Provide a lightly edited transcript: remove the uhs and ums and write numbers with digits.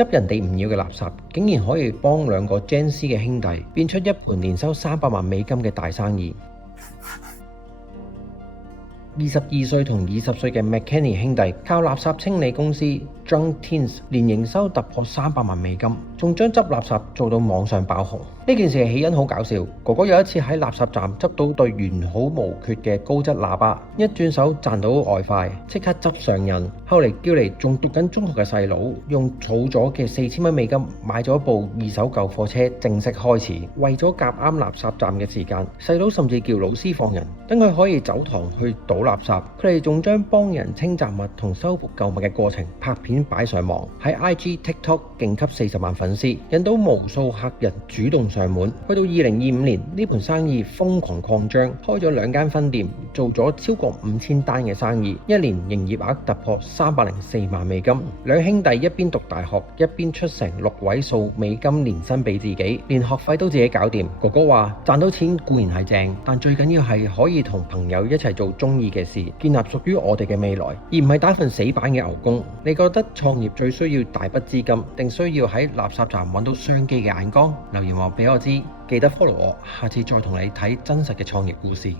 執人哋唔要嘅垃圾，竟然可以幫兩個 Gen Z 嘅兄弟變出一盤年收300萬美金嘅大生意。22歲同20歲嘅 McKinney 兄弟靠垃圾清理公司 Junk Teens 年營收突破300萬美金，仲將執垃圾做到網上爆紅。呢件事起因好搞笑，哥哥有一次喺垃圾站執到對完好無缺嘅高質喇叭，一轉手賺到外快，即刻執上癮。後嚟叫嚟仲讀緊中學嘅細佬，用儲咗嘅4000蚊美金買咗部二手救貨車，正式開始。為咗夾啱垃圾站嘅時間，細佬甚至叫老師放人，等佢可以走堂去倒垃圾。佢哋仲將幫人清雜物同修復舊物嘅過程拍片擺上網，喺 IG、TikTok 勁吸40萬粉絲，引到無數客人主動上門。去到2025年，呢盤生意瘋狂擴張，開咗2間分店，做咗超過5000單嘅生意，一年營業額突破304萬美金。兩兄弟一邊讀大學，一邊出成6位數美金年薪俾自己，連學費都自己搞掂。哥哥話賺到錢固然係正，但最緊要係可以同朋友一齊做中意嘅事，建立屬於我哋嘅未來，而唔係打份死板嘅牛工。你覺得創業最需要大筆資金，定需要喺垃圾站揾到商機嘅眼光？留言話俾我知，記得 follow 我，下次再同你睇真實嘅創業故事。